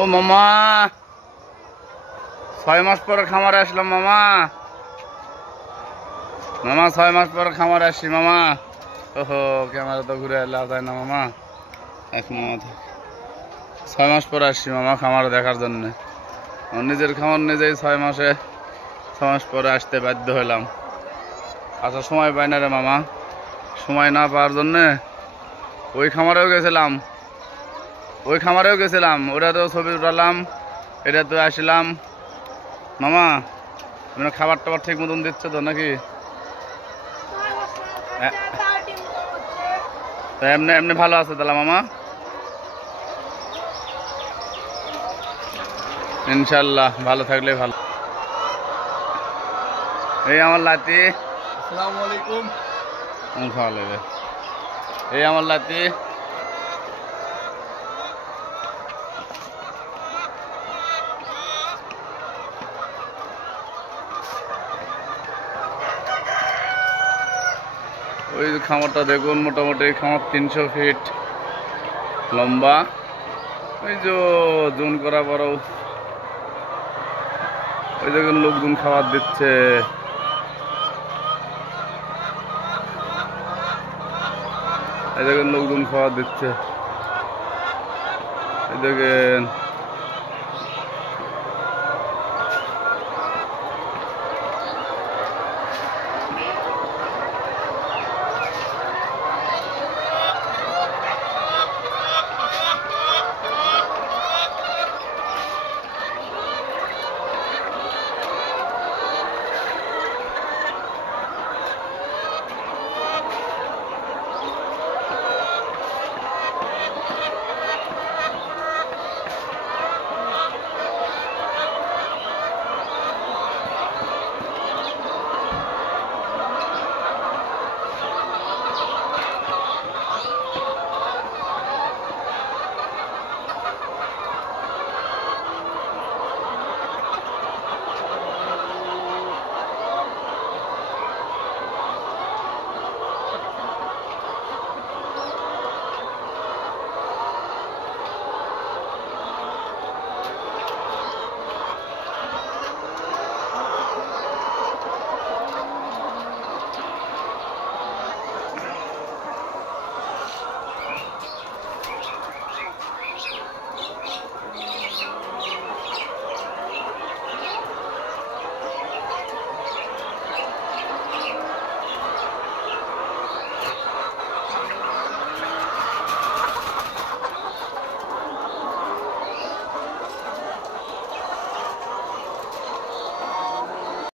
ও মামা, 6 মাস পরে খামারে আসলাম মামা। মামা 6 মাস পরে খামারে আসছি মামা। ওহো, ক্যামেরা তো ঘুরে এলে যায় না মামা। এক মামা 6 মাস পরে আসছি মামা খামারে দেখার জন্য। নিজের খামার নিজেই 6 মাস পরে আসতে বাধ্য হলাম। আচ্ছা, সময় পাই না রে মামা। সময় না পাওয়ার জন্যে ওই খামারেও গেছিলাম, ওটাতেও ছবি উঠালাম, এটাতে আসলাম। মামা আপনার খাবার টাবার ঠিক মতন দিচ্ছে তো নাকি? এমনি এমনি ভালো আছে তাহলে মামা? ইনশাল্লাহ ভালো থাকলে ভালো। এই আমার লাতি। আসসালামু আলাইকুম। এই আমার লাতি। ওই খামারটা দেখুন, মোটামুটি খামার 300 ফিট লম্বা। ওই যে জুন করা বড়, ওই দেখুন লোকজন খাবার দিচ্ছে। এই দেখেন লোকজন খাবার দিচ্ছে, এই দেখেন।